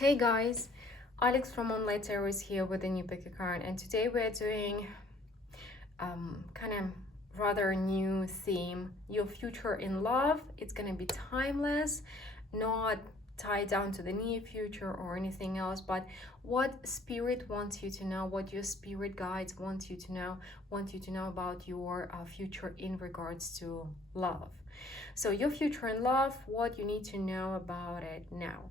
Hey guys, Alex from Online Tarot is here with a new pick a card, and today we're doing kind of rather new theme, your future in love. It's gonna be timeless, not tied down to the near future or anything else, but what spirit wants you to know, what your spirit guides want you to know about your future in regards to love. So your future in love, what you need to know about it now.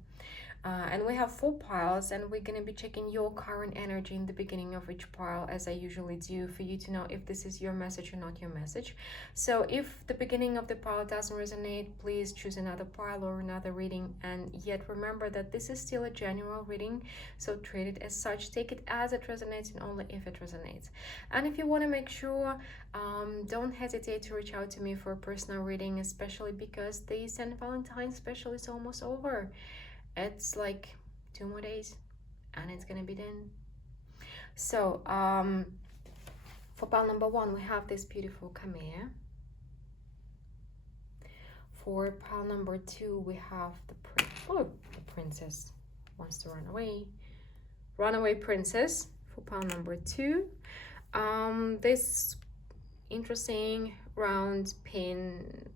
And we have 4 piles, and we're going to be checking your current energy in the beginning of each pile, as I usually do, for you to know if this is your message or not your message. So if the beginning of the pile doesn't resonate, please choose another pile or another reading. And yet remember that this is still a general reading, so treat it as such. Take it as it resonates and only if it resonates. And if you want to make sure, don't hesitate to reach out to me for a personal reading, especially because the St. Valentine's special is almost over. It's like 2 more days and it's gonna be done. So for pile number 1 we have this beautiful Khmer. For pile number 2 we have the princess wants to run away. Runaway princess for pile number 2. This interesting round pin,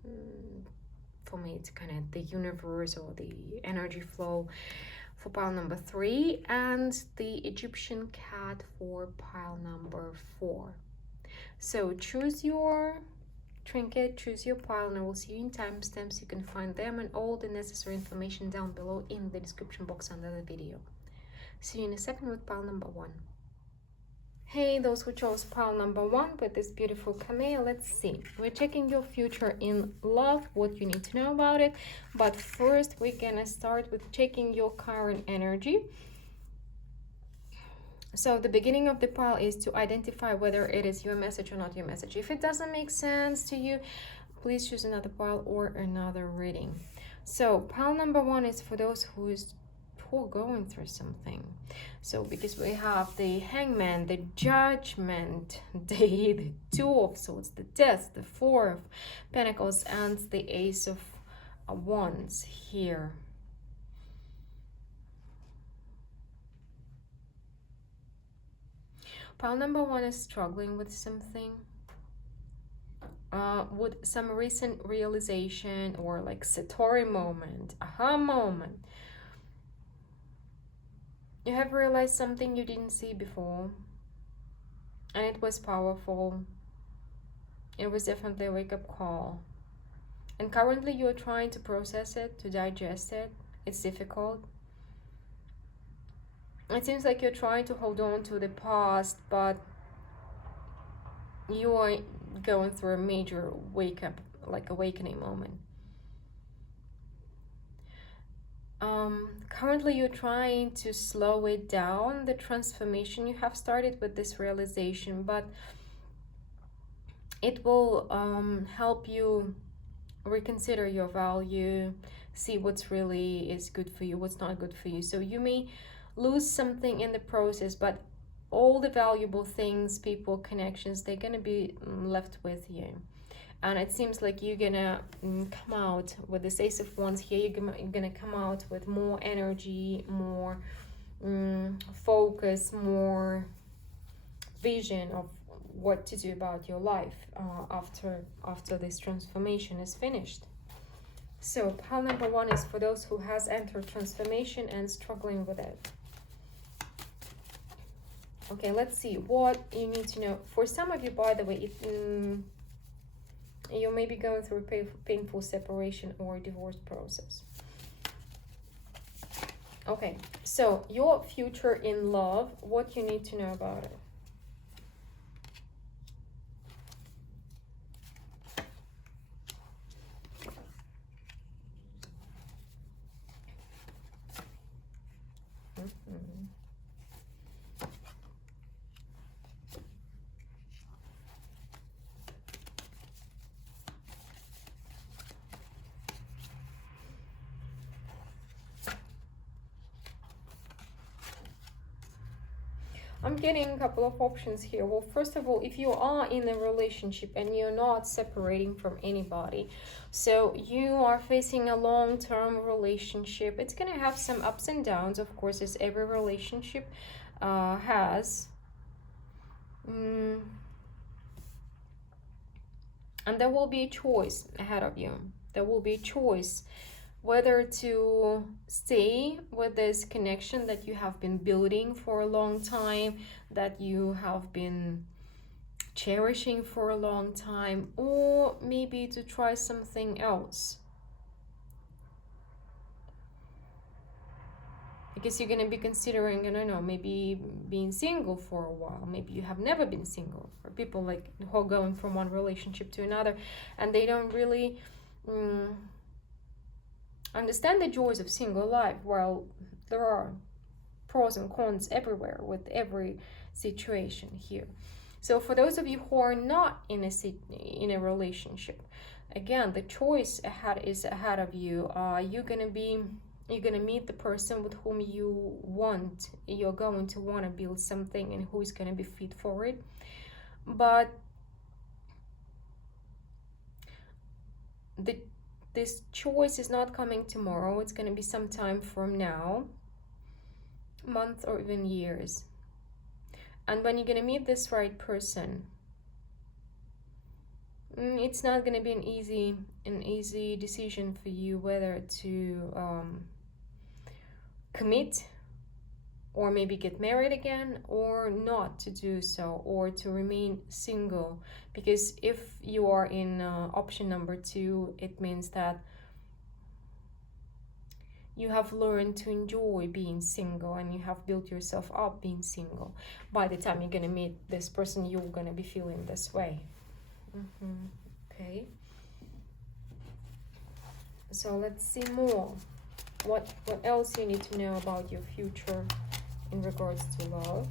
for me it's kind of the universe or the energy flow for pile number 3, and the Egyptian cat for pile number 4. So choose your trinket, choose your pile, and I will see you in timestamps. You can find them and all the necessary information down below in the description box under the video. See you in a second with pile number 1. Hey, those who chose pile number 1 with this beautiful Khmer, let's see. We're checking your future in love, what you need to know about it. But first, we're gonna start with checking your current energy. So the beginning of the pile is to identify whether it is your message or not your message. If it doesn't make sense to you, please choose another pile or another reading. So pile number 1 is for those who are going through something. So because we have the Hangman, the Judgment, the Two of Swords, the Death, the Four of Pentacles, and the Ace of Wands here. Pile number 1 is struggling with something, with some recent realization or like Satori moment, aha moment. You have realized something you didn't see before, and it was powerful. It was definitely a wake-up call. And currently you're trying to process it, to digest it. It's difficult. It seems like you're trying to hold on to the past, but you are going through a major wake-up, like awakening moment. Currently you're trying to slow it down, the transformation you have started with this realization, but it will help you reconsider your value, see what's really is good for you, what's not good for you. So you may lose something in the process, but all the valuable things, people, connections, they're gonna be left with you. And it seems like you're gonna come out with this Ace of Wands here. You're gonna come out with more energy, more focus, more vision of what to do about your life after this transformation is finished. So pile number 1 is for those who has entered transformation and struggling with it. Okay, let's see what you need to know. For some of you, by the way, you may be going through a painful separation or divorce process. Okay, so your future in love, what you need to know about it. I'm getting a couple of options here. Well, first of all, if you are in a relationship and you're not separating from anybody, so you are facing a long-term relationship, it's gonna have some ups and downs, of course, as every relationship has. And there will be a choice ahead of you. There will be a choice whether to stay with this connection that you have been building for a long time, that you have been cherishing for a long time, or maybe to try something else. Because you're going to be considering, I don't know, maybe being single for a while. Maybe you have never been single. Or people like who are going from one relationship to another and they don't really understand the joys of single life. Well, there are pros and cons everywhere with every situation here. So for those of you who are not in a relationship, again, the choice is ahead of you. You're gonna meet the person with whom you're going to want to build something and who is going to be fit for it. But this choice is not coming tomorrow. It's going to be some time from now, months or even years. And when you're going to meet this right person, it's not going to be an easy decision for you whether to commit or maybe get married again or not to do so, or to remain single. Because if you are in option number 2, it means that you have learned to enjoy being single and you have built yourself up being single. By the time you're going to meet this person, you're going to be feeling this way. Okay, so let's see more. What else you need to know about your future in regards to love?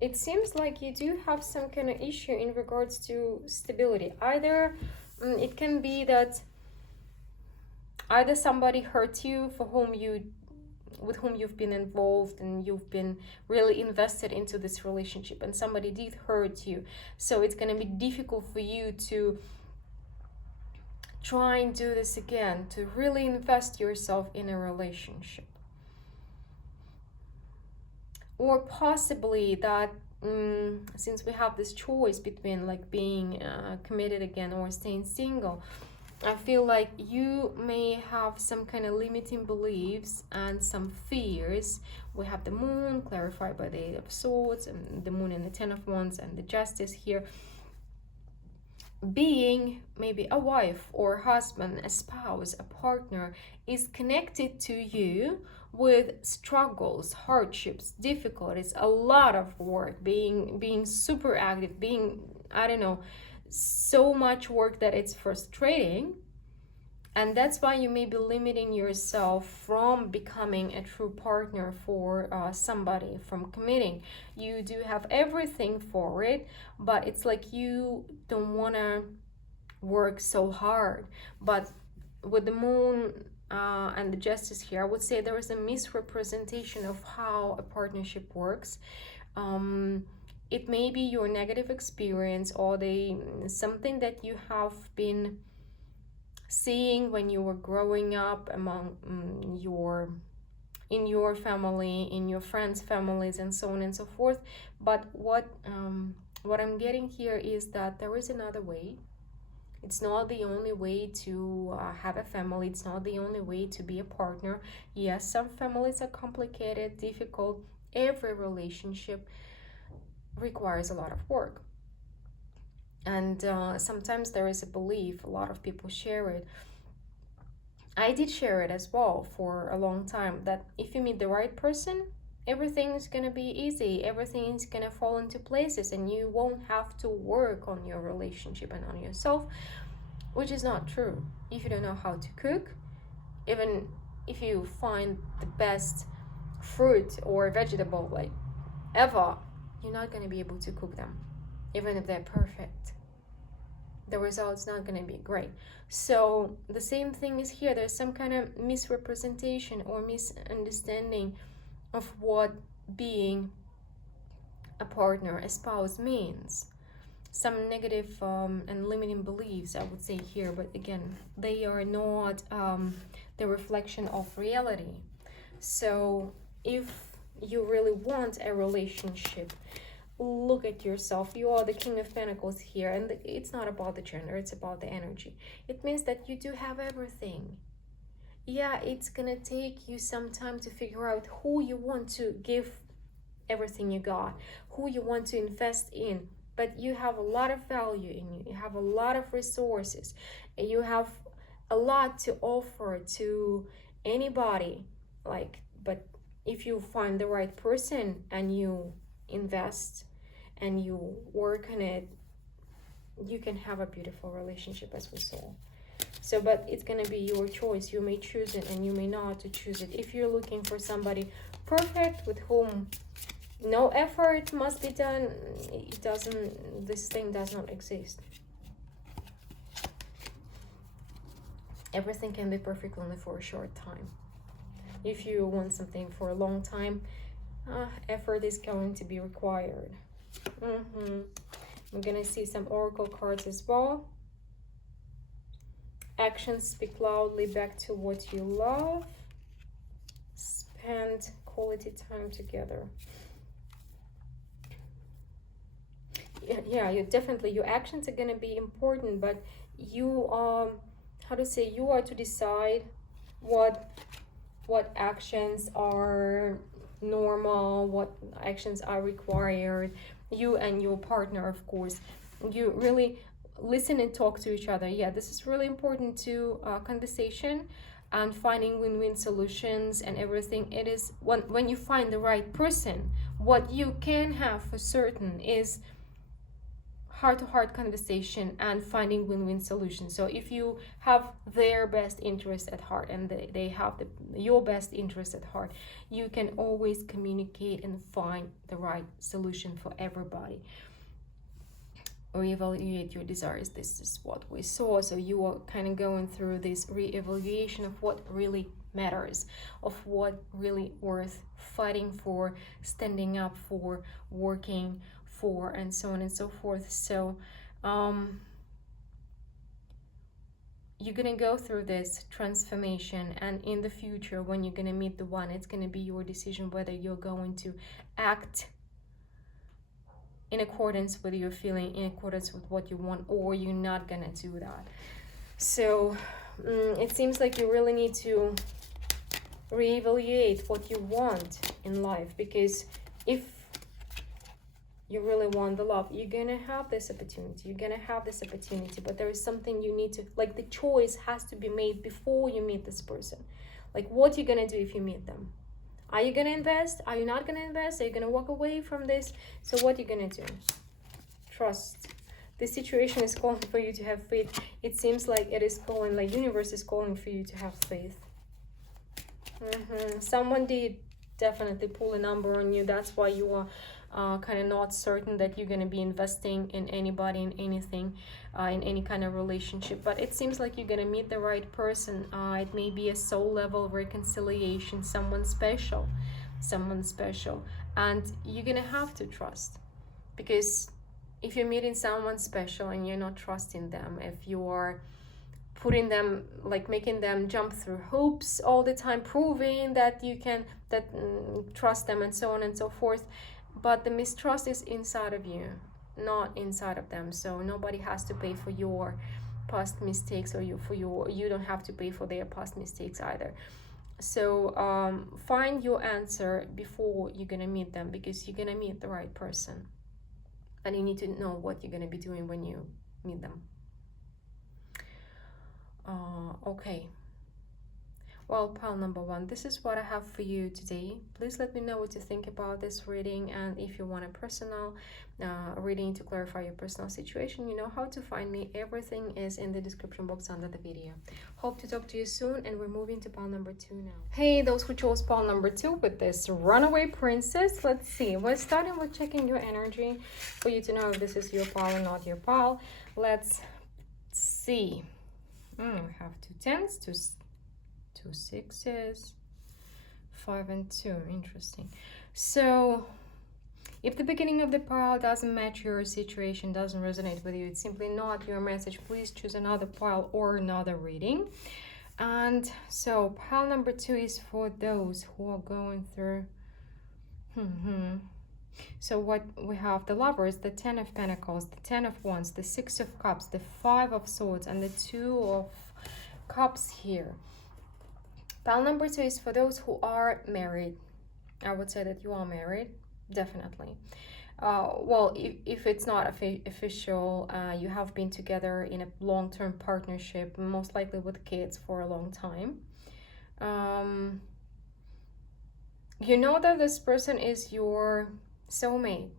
It seems like you do have some kind of issue in regards to stability. Either it can be that either somebody hurt you with whom you've been involved and you've been really invested into this relationship, and somebody did hurt you, so it's going to be difficult for you to try and do this again, to really invest yourself in a relationship. Or possibly that since we have this choice between like being committed again or staying single, I feel like you may have some kind of limiting beliefs and some fears. We have the moon clarified by the 8 of Swords, and the moon and the 10 of Wands and the Justice here. Being maybe a wife or husband, a spouse, a partner is connected to you with struggles, hardships, difficulties, a lot of work, being super active, being, I don't know, so much work that it's frustrating. And that's why you may be limiting yourself from becoming a true partner for somebody, from committing. You do have everything for it, but it's like you don't want to work so hard. But with the moon and the Justice here, I would say there is a misrepresentation of how a partnership works. It may be your negative experience or something that you have been seeing when you were growing up among in your family, in your friends' families, and so on and so forth. But what I'm getting here is that there is another way. It's not the only way to have a family. It's not the only way to be a partner. Yes, some families are complicated, difficult. Every relationship requires a lot of work. And sometimes there is a belief, a lot of people share it. I did share it as well for a long time, that if you meet the right person, everything's gonna be easy, everything's gonna fall into places, and you won't have to work on your relationship and on yourself, which is not true. If you don't know how to cook, even if you find the best fruit or vegetable like ever, you're not gonna be able to cook them, even if they're perfect. The result's not going to be great. So the same thing is here. There's some kind of misrepresentation or misunderstanding of what being a partner, a spouse means. Some negative and limiting beliefs, I would say here, but again, they are not the reflection of reality. So if you really want a relationship, look at yourself. You are the King of Pentacles here, and it's not about the gender, it's about the energy. It means that you do have everything. Yeah, it's gonna take you some time to figure out who you want to give everything you got, who you want to invest in, but you have a lot of value in you, you have a lot of resources, and you have a lot to offer to anybody. But if you find the right person and you invest and you work on it, you can have a beautiful relationship, as we saw. So, but it's gonna be your choice. You may choose it and you may not to choose it. If you're looking for somebody perfect with whom no effort must be done, this thing does not exist. Everything can be perfect only for a short time. If you want something for a long time, effort is going to be required. We're gonna see some oracle cards as well. Actions speak loudly back to what you love. Spend quality time together. Yeah, you definitely, your actions are gonna be important, but you you are to decide what actions are normal, what actions are required. You and your partner, of course, you really listen and talk to each other. Yeah, this is really important to conversation and finding win-win solutions and everything. It is when you find the right person, what you can have for certain is heart-to-heart conversation and finding win-win solutions. So if you have their best interest at heart and they have your best interest at heart, you can always communicate and find the right solution for everybody. Reevaluate your desires. This is what we saw. So you are kind of going through this reevaluation of what really matters, of what really worth fighting for, standing up for, working for, and so on and so forth. So you're gonna go through this transformation, and in the future when you're gonna meet the one, it's gonna be your decision whether you're going to act in accordance with your feeling, in accordance with what you want, or you're not gonna do that. So it seems like you really need to reevaluate what you want in life, because if you really want the love, you're gonna have this opportunity, but there is something you need to, like, the choice has to be made before you meet this person. Like, what you're gonna do if you meet them. Are you gonna invest? Are you not gonna invest? Are you gonna walk away from this? So what are you gonna do? Trust. This situation is calling for you to have faith. It seems like it is calling, like universe is calling for you to have faith. Someone did definitely pull a number on you. That's why you are kind of not certain that you're going to be investing in anybody, in anything, in any kind of relationship. But it seems like you're going to meet the right person. It may be a soul level reconciliation, someone special, and you're going to have to trust, because if you're meeting someone special and you're not trusting them, if you are putting them, like making them jump through hoops all the time, proving that you can trust them and so on and so forth, but the mistrust is inside of you, not inside of them. So nobody has to pay for your past mistakes, or you don't have to pay for their past mistakes either. So find your answer before you're gonna meet them, because you're gonna meet the right person. and you need to know what you're going to be doing when you meet them. Okay. Well, pile number one, this is what I have for you today. Please let me know what you think about this reading, and if you want a personal reading to clarify your personal situation, you know how to find me. Everything is in the description box under the video. Hope to talk to you soon, and we're moving to pile number two now. Hey, those who chose pile number two with this runaway princess, let's see. We're starting with checking your energy for you to know if this is your pile or not your pile. Let's see. We have 2 tens, 2 6s, 5 and 2. Interesting. So if the beginning of the pile doesn't match your situation, doesn't resonate with you, it's simply not your message, please choose another pile or another reading. And so pile number 2 is for those who are going through so what we have: the Lovers, the 10 of Pentacles, the 10 of Wands, the 6 of Cups, the 5 of Swords, and the 2 of Cups here. Pile number 2 is for those who are married. I would say that you are married, definitely. Well, if it's not official, you have been together in a long-term partnership, most likely with kids for a long time. You know that this person is your soulmate.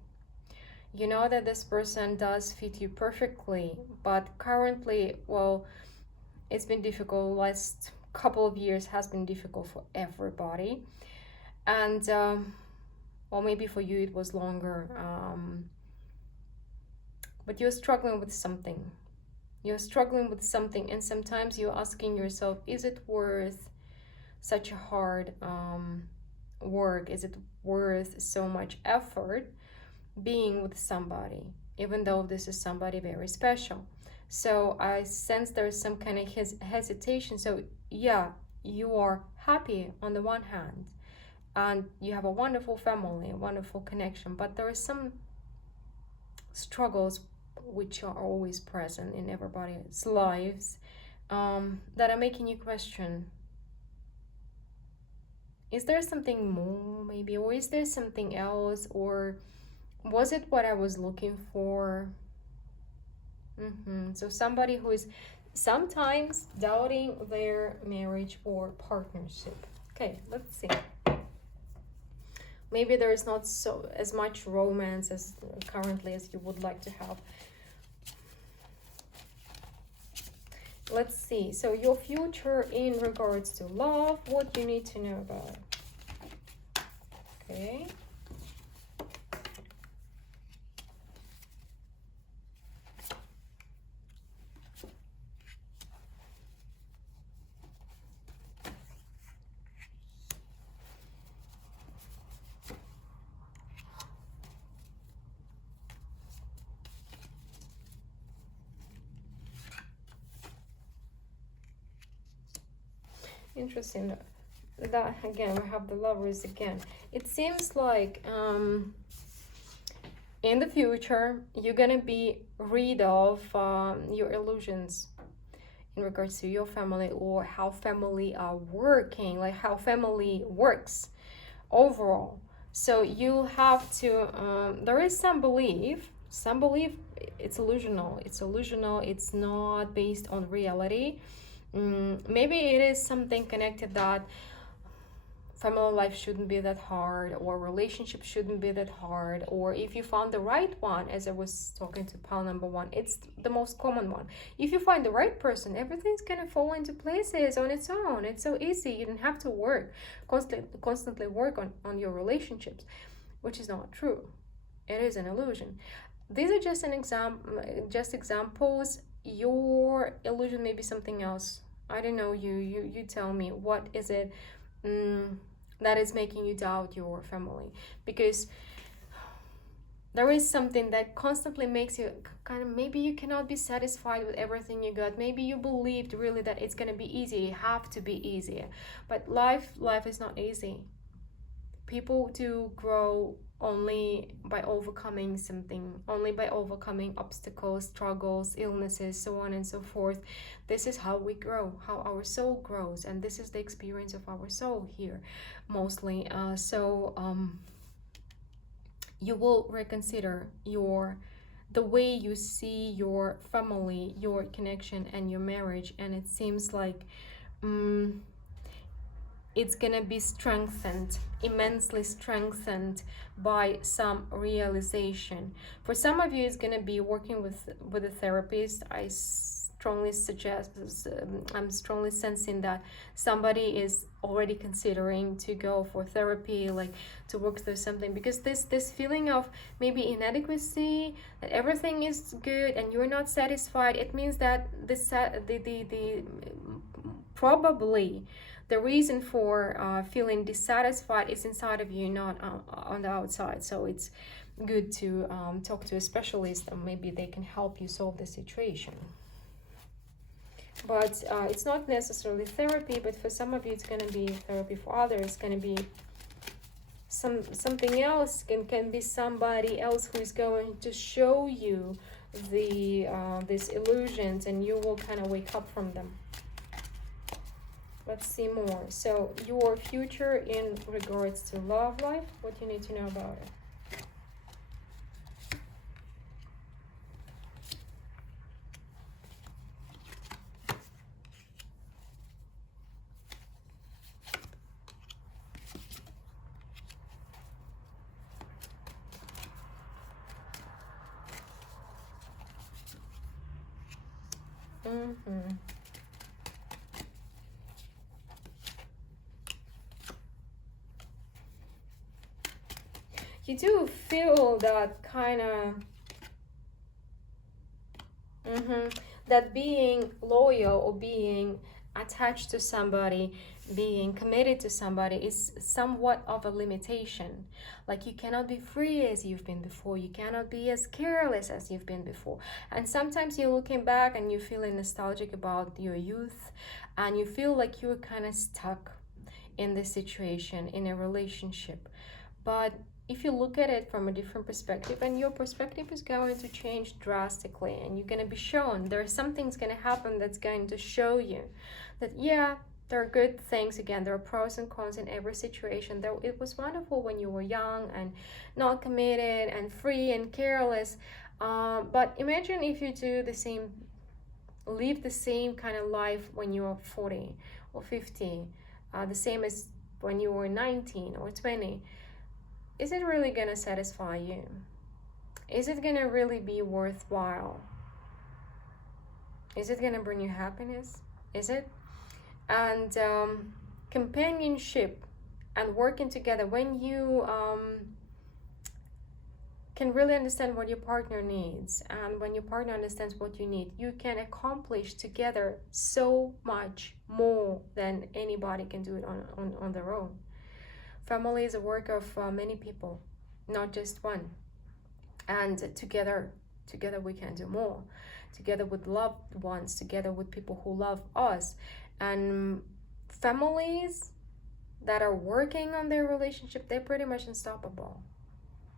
You know that this person does fit you perfectly, but currently, well, it's been difficult. Last couple of years has been difficult for everybody, and well, maybe for you it was longer, but you're struggling with something. And sometimes you're asking yourself, is it worth such a hard work? Is it worth so much effort being with somebody, even though this is somebody very special? So I sense there's some kind of hesitation. So yeah, you are happy on the one hand, and you have a wonderful family, a wonderful connection, but there are some struggles which are always present in everybody's lives, that are making you question, is there something more maybe, or is there something else, or was it what I was looking for? So somebody who is sometimes doubting their marriage or partnership. Okay, let's see. Maybe there is not as much romance as currently as you would like to have. Let's see. So your future in regards to love, what you need to know about. Okay. Interesting. That again, we have the Lovers again. It seems like in the future you're gonna be rid of your illusions in regards to your family, or how family are working, like how family works overall. So you have to there is some belief, it's illusional, it's not based on reality. Maybe it is something connected that family life shouldn't be that hard, or relationship shouldn't be that hard, or if you found the right one, as I was talking to pile number 1, it's the most common one. If you find the right person, everything's gonna fall into places on its own. It's so easy. You don't have to work constantly work on your relationships, which is not true. It is an illusion. These are just examples. Your illusion may be something else. I don't know. You tell me, what is it that is making you doubt your family? Because there is something that constantly makes you kind of, maybe you cannot be satisfied with everything you got. Maybe you believed really that it's going to be easy, you have to be easier, but life is not easy. People do grow only by overcoming something, only by overcoming obstacles, struggles, illnesses, so on and so forth. This is how we grow, how our soul grows, and this is the experience of our soul here mostly. You will reconsider your the way you see your family, your connection, and your marriage, and it seems like it's gonna be strengthened, immensely strengthened by some realization. For some of you, it's gonna be working with a therapist. I strongly suggest, I'm strongly sensing that somebody is already considering to go for therapy, like to work through something, because this feeling of maybe inadequacy, that everything is good and you're not satisfied, it means that the probably the reason for feeling dissatisfied is inside of you, not on the outside. So it's good to talk to a specialist, and maybe they can help you solve the situation. But it's not necessarily therapy, but for some of you it's going to be therapy. For others it's going to be something else. Can be somebody else who is going to show you these illusions, and you will kind of wake up from them. Let's see more. So your future in regards to love life, what you need to know about it. You do feel that kind of that being loyal or being attached to somebody, being committed to somebody is somewhat of a limitation. Like you cannot be free as you've been before, you cannot be as careless as you've been before. And sometimes you're looking back and you're feeling nostalgic about your youth, and you feel like you're kind of stuck in this situation, in a relationship. But if you look at it from a different perspective, and your perspective is going to change drastically, and you're going to be shown, there's something's going to happen that's going to show you that, yeah, there are good things. Again, there are pros and cons in every situation. Though it was wonderful when you were young and not committed and free and careless, but imagine if you do the same, live the same kind of life when you are 40 or 50, the same as when you were 19 or 20. Is it really gonna satisfy you? Is it gonna really be worthwhile? Is it gonna bring you happiness? Is it? And companionship and working together, when you can really understand what your partner needs, and when your partner understands what you need, you can accomplish together so much more than anybody can do it on their own. Family is a work of many people, not just one. And together we can do more. Together with loved ones, together with people who love us. And families that are working on their relationship, they're pretty much unstoppable.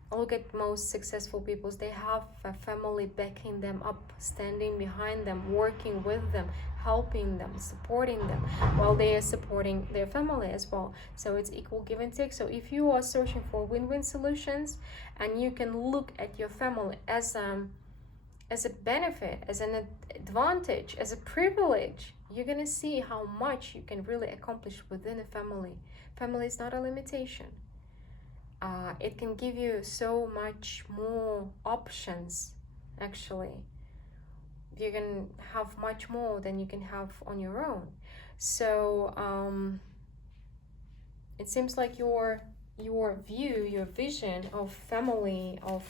Look at most successful people. They have a family backing them up, standing behind them, working with them, helping them, supporting them, while they are supporting their family as well. So it's equal give and take. So if you are searching for win-win solutions, and you can look at your family as a benefit, as an advantage, as a privilege, you're gonna see how much you can really accomplish within a family. Family is not a limitation. It can give you so much more options, actually. You can have much more than you can have on your own. So it seems like your view, your vision of family, of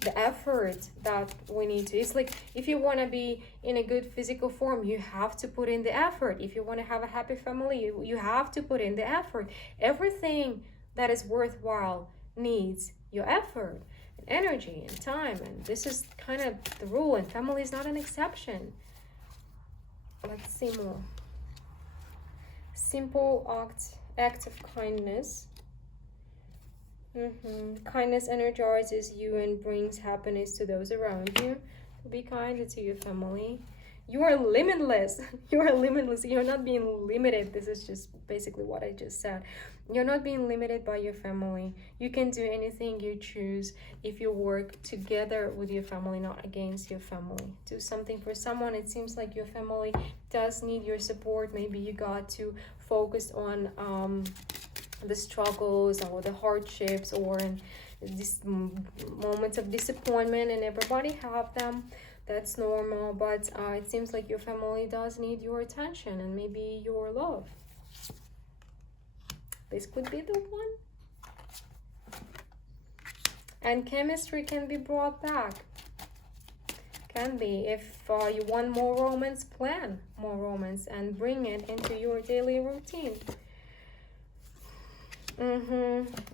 the effort that we need to, it's like if you want to be in a good physical form, you have to put in the effort. If you want to have a happy family, you have to put in the effort. Everything that is worthwhile needs your effort and energy and time, and this is kind of the rule, and family is not an exception. Let's see more. Simple act of kindness. Kindness energizes you and brings happiness to those around you. Be kind to your family. You are limitless. You are limitless. You're not being limited. This is just basically what I just said. You're not being limited by your family. You can do anything you choose if you work together with your family, not against your family. Do something for someone. It seems like your family does need your support. Maybe you got to focus on the struggles or the hardships or these moments of disappointment, and everybody have them. That's normal, but it seems like your family does need your attention and maybe your love. This could be the one. And chemistry can be brought back. Can be. If you want more romance, plan more romance and bring it into your daily routine.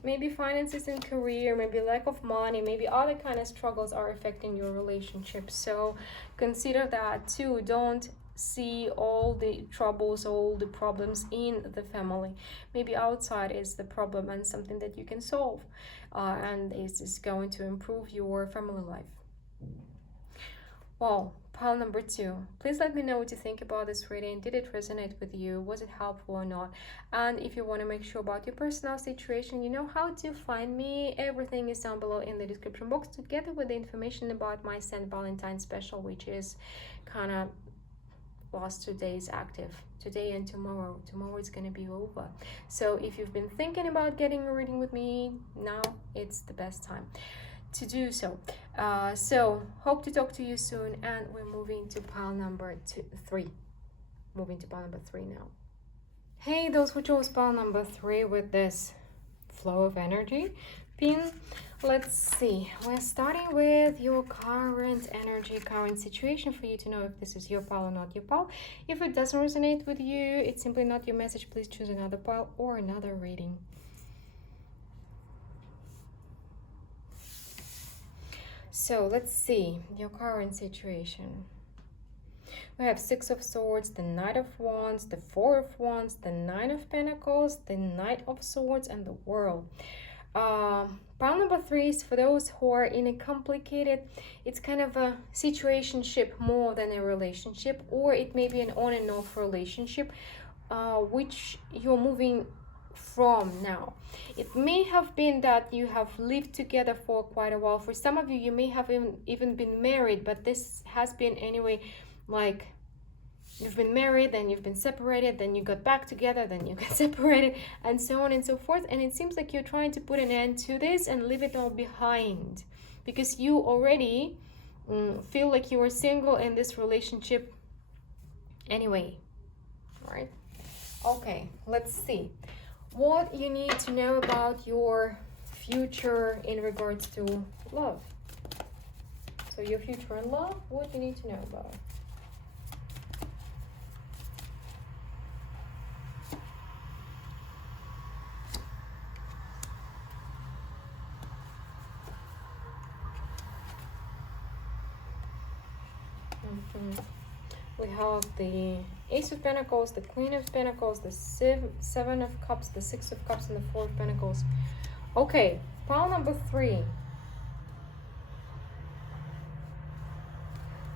Maybe finances and career, maybe lack of money, maybe other kind of struggles are affecting your relationship. So consider that too. Don't see all the troubles, all the problems in the family. Maybe outside is the problem and something that you can solve, and is going to improve your family life. Well, pile number 2. Please let me know what you think about this reading. Did it resonate with you? Was it helpful or not? And if you want to make sure about your personal situation, you know how to find me. Everything is down below in the description box, together with the information about my St. Valentine special, which is kind of last 2 days active, today and tomorrow. Tomorrow it's going to be over. So if you've been thinking about getting a reading with me, now it's the best time to do so. So hope to talk to you soon, and we're moving to pile number 3. Moving to pile number 3 now. Hey, those who chose pile number 3 with this flow of energy pin, let's see. We're starting with your current energy, current situation, for you to know if this is your pile or not your pile. If it doesn't resonate with you, it's simply not your message. Please choose another pile or another reading. So let's see your current situation. We have 6 of Swords, the Knight of Wands, the 4 of Wands, the 9 of Pentacles, the Knight of Swords, and the World. Pile number 3 is for those who are in a complicated, it's kind of a situationship more than a relationship, or it may be an on and off relationship, which you're moving from now. It may have been that you have lived together for quite a while. For some of you, you may have even been married, but this has been anyway, like you've been married, then you've been separated, then you got back together, then you got separated, and so on and so forth. And it seems like you're trying to put an end to this and leave it all behind, because you already feel like you are single in this relationship anyway. All right. Okay, let's see what you need to know about your future in regards to love. So your future in love, what you need to know about. We have the Ace of Pentacles, the Queen of Pentacles, the 7 of Cups, the 6 of Cups, and the 4 of Pentacles. Okay, pile number 3.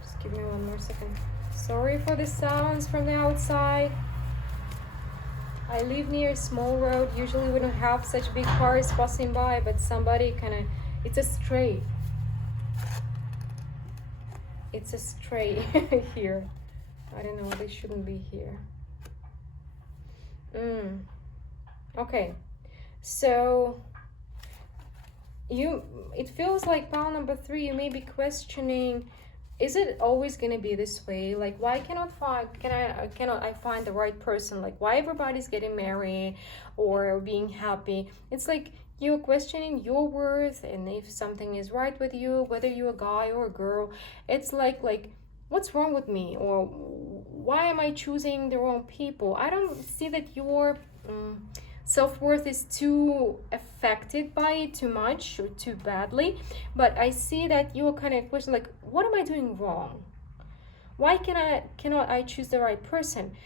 Just give me one more second. Sorry for the sounds from the outside. I live near a small road. Usually we don't have such big cars passing by, but somebody kind of, it's a stray. It's a stray here. I don't know, they shouldn't be here. Okay, so it feels like pile number 3, you may be questioning, is it always gonna be this way? Like, why cannot I find the right person? Like, why everybody's getting married or being happy? It's like you're questioning your worth and if something is right with you, whether you're a guy or a girl. It's like what's wrong with me, or why am I choosing the wrong people? I don't see that your self-worth is too affected by it too much or too badly, but I see that you're kind of question, like, what am I doing wrong? Why cannot I choose the right person?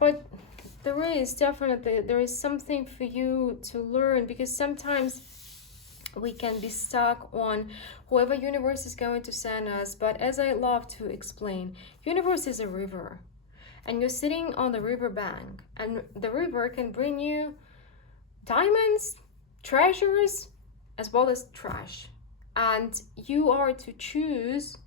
But there is something for you to learn, because sometimes we can be stuck on whoever universe is going to send us. But as I love to explain, universe is a river. and you're sitting on the riverbank, and the river can bring you diamonds, treasures, as well as trash, and you are to choose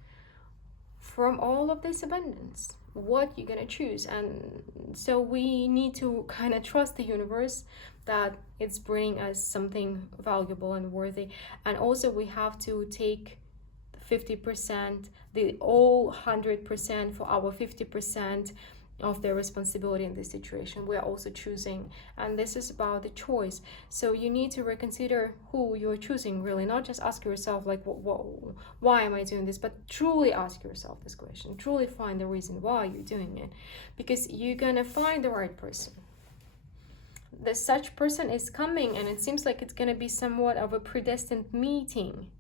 from all of this abundance what you're gonna choose. And so we need to kind of trust the universe that it's bringing us something valuable and worthy. And also we have to take 50%, the all 100% for our 50% of their responsibility in this situation. We are also choosing, and this is about the choice. So you need to reconsider who you're choosing, really, not just ask yourself like, why am I doing this, but truly ask yourself this question, truly find the reason why you're doing it, because you're gonna find the right person. The such person is coming, and it seems like it's gonna be somewhat of a predestined meeting,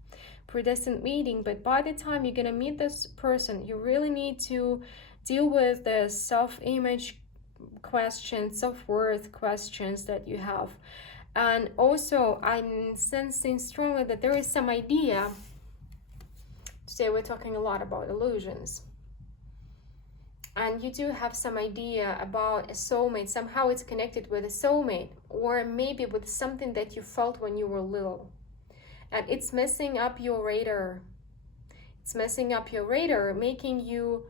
but by the time you're gonna meet this person, you really need to deal with the self-image questions, self-worth questions that you have. And also I'm sensing strongly that there is some idea, today we're talking a lot about illusions, and you do have some idea about a soulmate. Somehow it's connected with a soulmate, or maybe with something that you felt when you were little, and it's messing up your radar. It's messing up your radar, making you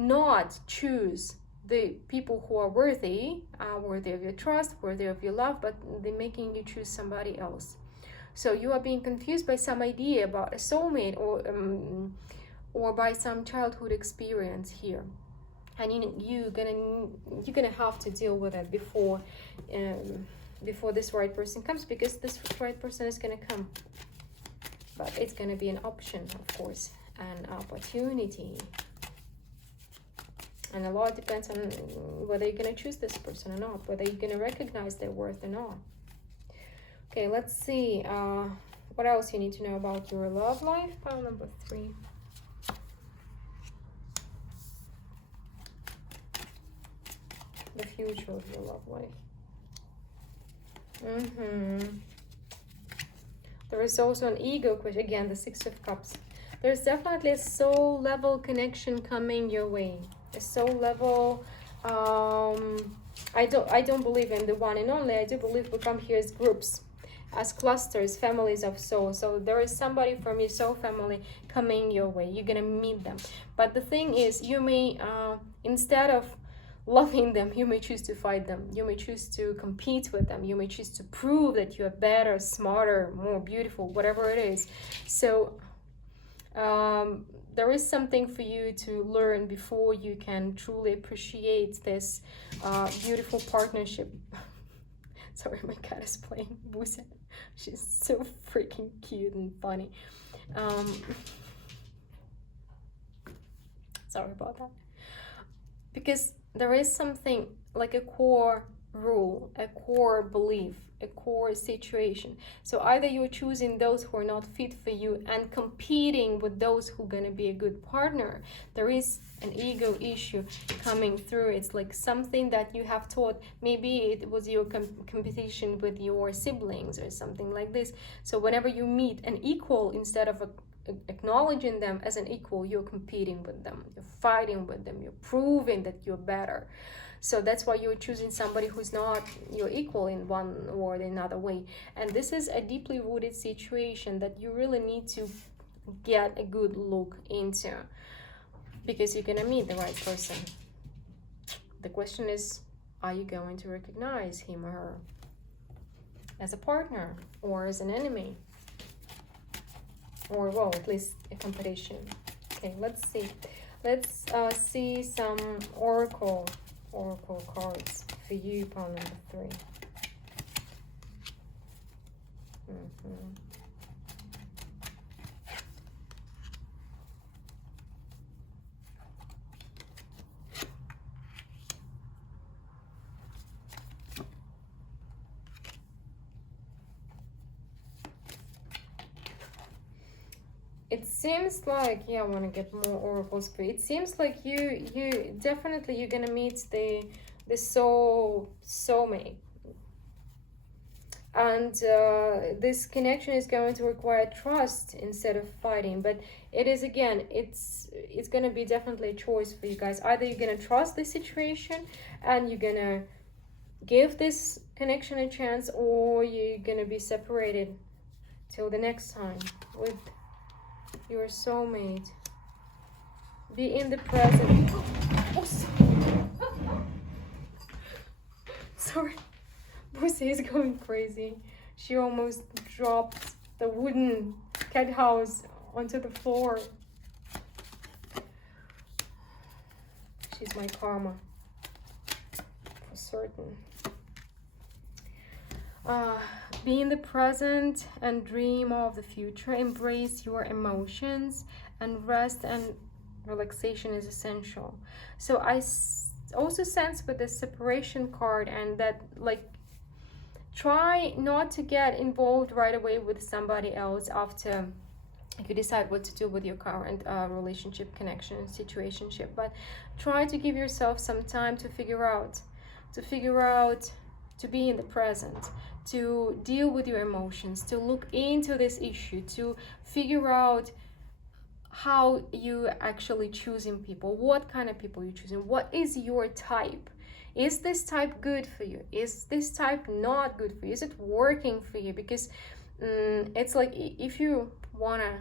not choose the people who are worthy of your trust, worthy of your love, but they're making you choose somebody else. So you are being confused by some idea about a soulmate, or by some childhood experience here, and you're gonna have to deal with it before this right person comes, because this right person is gonna come, but it's gonna be an option, of course, an opportunity. And a lot depends on whether you're going to choose this person or not, whether you're going to recognize their worth or not. Okay, let's see. What else you need to know about your love life? Pile number 3. The future of your love life. There is also an ego question. Again, the 6 of Cups. There's definitely a soul level connection coming your way. A soul level, I don't believe in the one and only. I do believe we come here as groups, as clusters, families of soul. So there is somebody from your soul family coming your way. You're gonna meet them, but the thing is, you may instead of loving them, you may choose to fight them. You may choose to compete with them. You may choose to prove that you are better, smarter, more beautiful, whatever it is. So there is something for you to learn before you can truly appreciate this beautiful partnership. Sorry, my cat is playing Busa. She's so freaking cute and funny. Sorry about that. Because there is something like a core rule, a core belief, a core situation. So either you're choosing those who are not fit for you and competing with those who are going to be a good partner. There is an ego issue coming through. It's like something that you have taught. Maybe it was your competition with your siblings or something like this. So whenever you meet an equal, instead of acknowledging them as an equal, you're competing with them, you're fighting with them, you're proving that you're better. So that's why you're choosing somebody who's not your equal in one or another way. And this is a deeply rooted situation that you really need to get a good look into, because you're gonna meet the right person. The question is, are you going to recognize him or her as a partner or as an enemy? Or, well, at least a competition. Okay, let's see. Let's see some oracle cards for you, pile number 3. It seems like, yeah, I want to get more oracles for you. It seems like you definitely, you're gonna meet the soulmate. And this connection is going to require trust instead of fighting. But it is, again, it's going to be definitely a choice for you guys. Either you're going to trust the situation and you're going to give this connection a chance, or you're going to be separated till the next time with your soulmate. Be in the present. Oh, sorry. Pussy is going crazy. She almost dropped the wooden cat house onto the floor. She's my karma, for certain. Be in the present and dream of the future. Embrace your emotions, and rest and relaxation is essential. So I also sense with the separation card, and that, like, try not to get involved right away with somebody else after you decide what to do with your current relationship, connection, situationship. But try to give yourself some time to figure out, to be in the present, to deal with your emotions, to look into this issue, to figure out how you actually choosing people, what kind of people you're choosing, what is your type. Is this type good for you? Is this type not good for you? Is it working for you? Because it's like, if you want to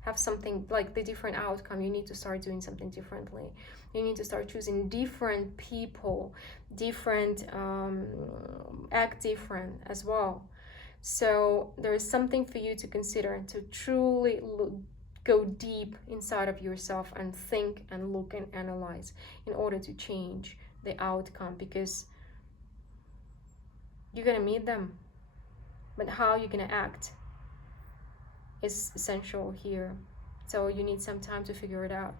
have something like the different outcome, you need to start doing something differently. You need to start choosing different people, different, act different as well. So there is something for you to consider, to truly go deep inside of yourself and think and look and analyze in order to change the outcome, because you're gonna meet them, but how you're gonna act is essential here. So you need some time to figure it out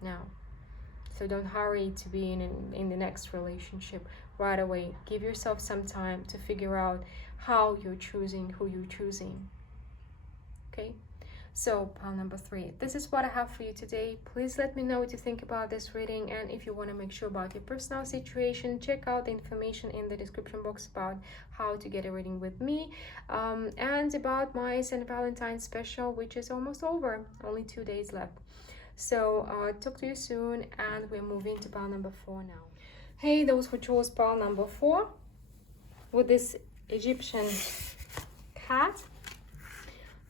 now. So don't hurry to be in the next relationship right away. Give yourself some time to figure out how you're choosing, who you're choosing. Okay? So pile number 3, this is what I have for you today. Please let me know what you think about this reading, and if you want to make sure about your personal situation, check out the information in the description box about how to get a reading with me, and about my St. Valentine's special, which is almost over, only 2 days left. So talk to you soon, and we're moving to pile number 4 now. Hey, those who chose pile number 4 with this Egyptian cat.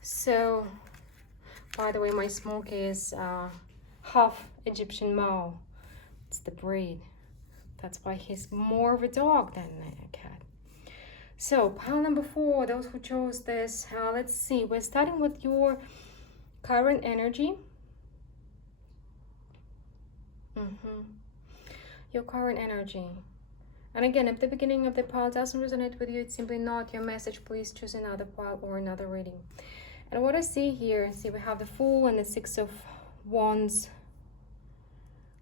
So, by the way, my smoky is half Egyptian Mao. It's the breed. That's why he's more of a dog than a cat. So, pile number 4, those who chose this, let's see. We're starting with your current energy. Your current energy. And again, if the beginning of the pile doesn't resonate with you, it's simply not your message. Please choose another pile or another reading. And what I see here, see, we have the Fool and the 6 of Wands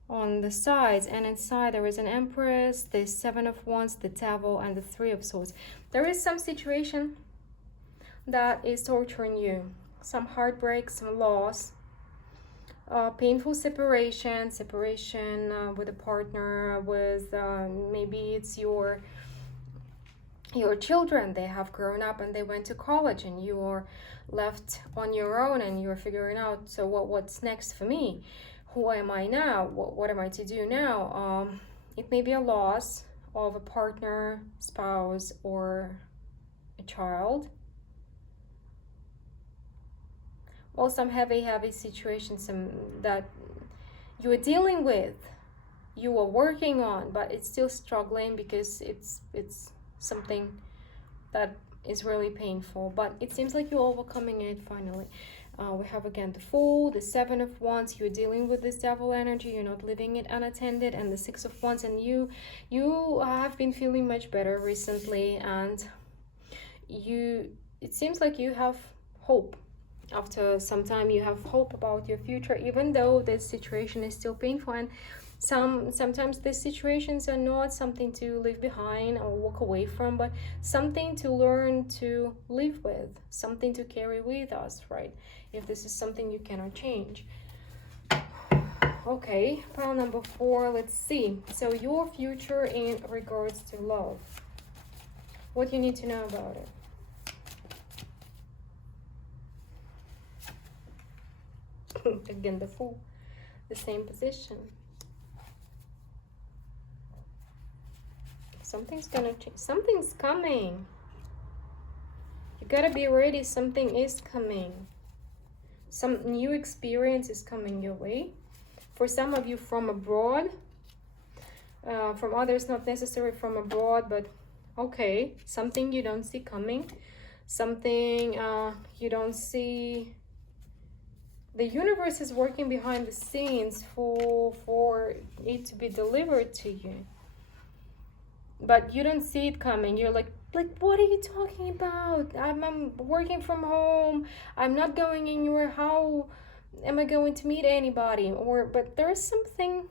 on the sides, and inside there is an Empress, the 7 of Wands, the Devil, and the 3 of Swords. There is some situation that is torturing you, some heartbreak, some loss, painful separation with a partner, with maybe it's your children. They have grown up and they went to college, and you are left on your own, and you're figuring out, so what's next for me? Who am I now? What am I to do now? It may be a loss of a partner, spouse, or a child. Well, some heavy situations that you are dealing with, you are working on, but it's still struggling because it's something that is really painful, but it seems like you're overcoming it finally. We have again the Fool, the 7 of Wands. You're dealing with this Devil energy, you're not leaving it unattended, and the 6 of Wands, and you have been feeling much better recently, and it seems like you have hope. After some time, you have hope about your future, even though this situation is still painful, and sometimes these situations are not something to leave behind or walk away from, but something to learn to live with, something to carry with us, right? If this is something you cannot change. Okay, pile number 4, let's see. So your future in regards to love. What you need to know about it. Again, the Fool, the same position. Something's gonna change. Something's coming. You gotta be ready. Something is coming. Some new experience is coming your way. For some of you from abroad. From others, not necessarily from abroad, but okay. Something you don't see coming. Something you don't see. The universe is working behind the scenes for it to be delivered to you. But you don't see it coming. You're like, what are you talking about? I'm working from home. I'm not going anywhere. How am I going to meet anybody? But there is something.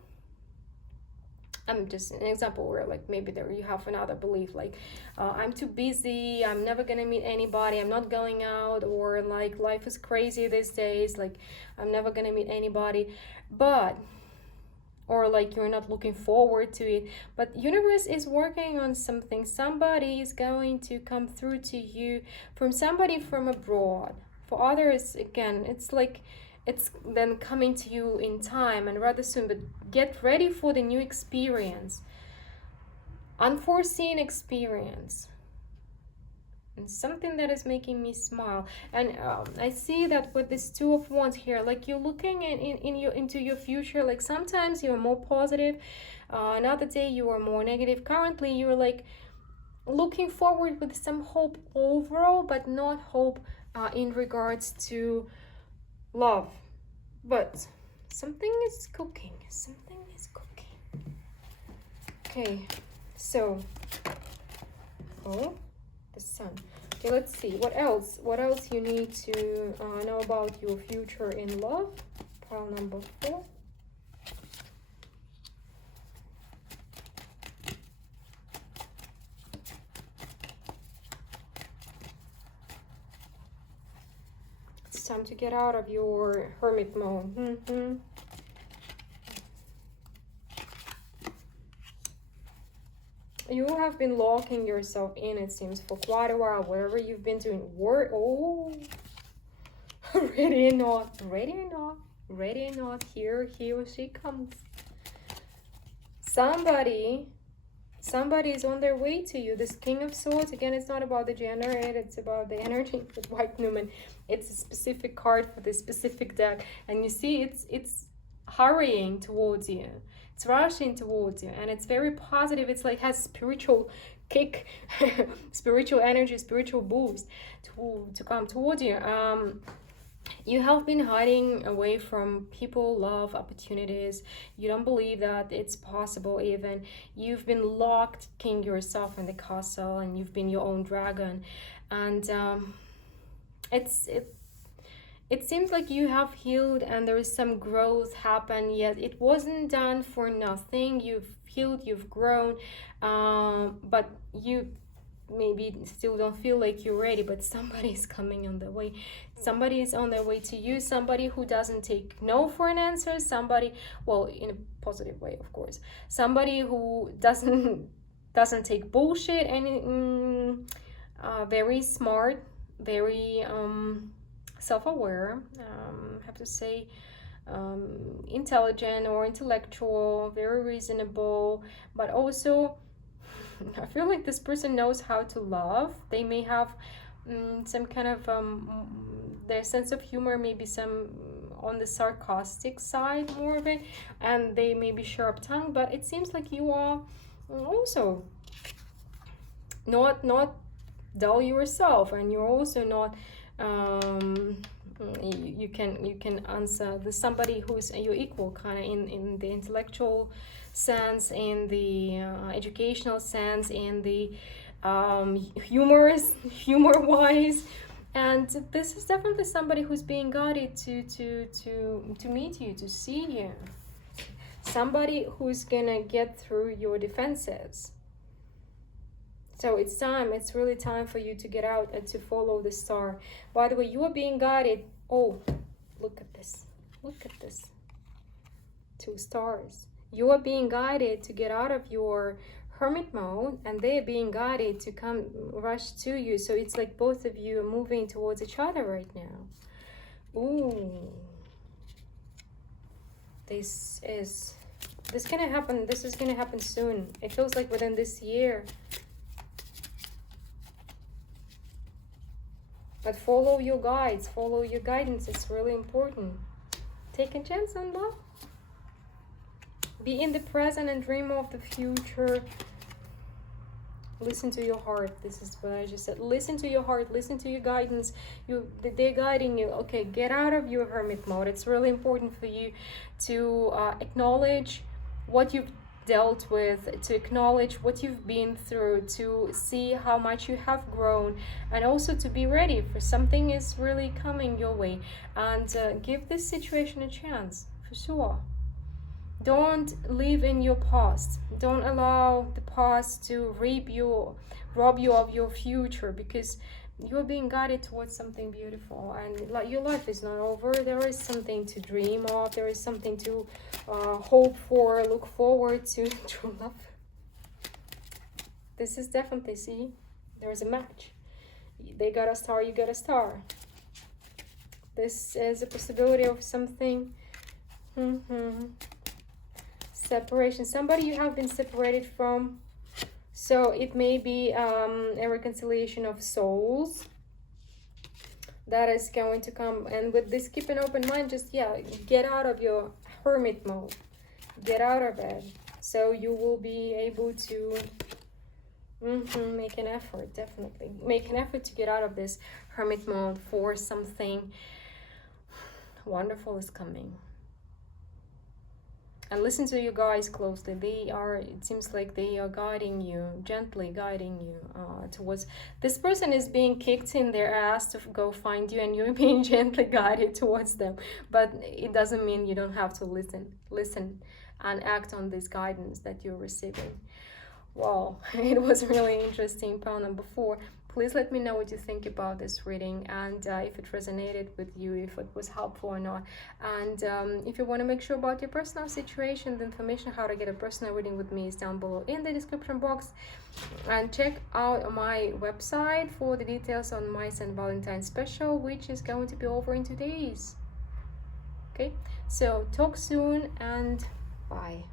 I'm just an example where like maybe there you have another belief like I'm too busy, I'm never gonna meet anybody, I'm not going out, or like life is crazy these days, like I'm never gonna meet anybody. But or like you're not looking forward to it, but universe is working on something. Somebody is going to come through to you, from somebody from abroad. For others, again, it's like it's then coming to you in time and rather soon. But get ready for the new experience, unforeseen experience, and something that is making me smile. And I see that with this Two of Wands here, like you're looking into your future. Like sometimes you're more positive, another day you are more negative. Currently you're like looking forward with some hope overall, but not hope in regards to love. But something is cooking. Something is cooking. Okay, so the Sun. Okay, let's see what else you need to know about your future in love. Pile number 4. It's time to get out of your hermit mode. You have been locking yourself in, it seems, for quite a while. Whatever you've been doing, ready or not, here she comes. Somebody is on their way to you. This King of Swords, again, it's not about the gender, it's about the energy with White Newman. It's a specific card for this specific deck, and you see it's hurrying towards you. It's rushing towards you, and it's very positive. It's like has spiritual kick, spiritual energy, spiritual boost to come towards you. You have been hiding away from people, love, opportunities. You don't believe that it's possible even. You've been locking yourself in the castle, and you've been your own dragon. And it seems like you have healed and there is some growth happen, yet it wasn't done for nothing. You've healed, you've grown, but you maybe still don't feel like you're ready. But somebody is coming on the way. Somebody is on their way to you. Somebody who doesn't take no for an answer. Somebody, well, in a positive way, of course. Somebody who doesn't take bullshit, and very smart, very self-aware, have to say, intelligent or intellectual, very reasonable, but also I feel like this person knows how to love. They may have some kind of their sense of humor, maybe some on the sarcastic side, more of it, and they may be sharp tongued, but it seems like you are also not dull yourself, and you're also not you can answer the somebody who's your equal, kind of in the intellectual sense, in the educational sense, in the humor wise. And this is definitely somebody who's being guided to meet you, to see you, somebody who's gonna get through your defenses. So it's time, it's really time for you to get out and to follow the star. By the way, you are being guided. Oh, look at this. Look at this. 2 stars. You are being guided to get out of your hermit mode, and they are being guided to come rush to you. So it's like both of you are moving towards each other right now. Ooh. This is gonna happen. This is gonna happen soon. It feels like within this year. But follow your guides, follow your guidance. It's really important. Take a chance on love. Be in the present and dream of the future. Listen to your heart. This is what I just said. Listen to your heart. Listen to your guidance. They're guiding you. Okay, get out of your hermit mode. It's really important for you to acknowledge what you've dealt with, to acknowledge what you've been through, to see how much you have grown, and also to be ready for something is really coming your way. And give this situation a chance, for sure. Don't live in your past. Don't allow the past to rob you of your future, because you're being guided towards something beautiful, and like your life is not over. There is something to dream of. There is something to hope for, look forward to. True love. This is definitely, see, there is a match. They got a star, you got a star. This is a possibility of something. Separation. Somebody you have been separated from. So it may be a reconciliation of souls that is going to come. And with this, keep an open mind. Just, yeah, get out of your hermit mode. Get out of it. So you will be able to make an effort, definitely. Make an effort to get out of this hermit mode, for something wonderful is coming. And listen to your guides closely. It seems like they are guiding you, gently guiding you towards. This person is being kicked in their ass to go find you, and you're being gently guided towards them. But it doesn't mean you don't have to listen and act on this guidance that you're receiving. Wow, it was really interesting, pile number 4. Please let me know what you think about this reading, and if it resonated with you, if it was helpful or not. And if you want to make sure about your personal situation, the information how to get a personal reading with me is down below in the description box. And check out my website for the details on my St. Valentine's special, which is going to be over in 2 days. Okay, so talk soon, and bye.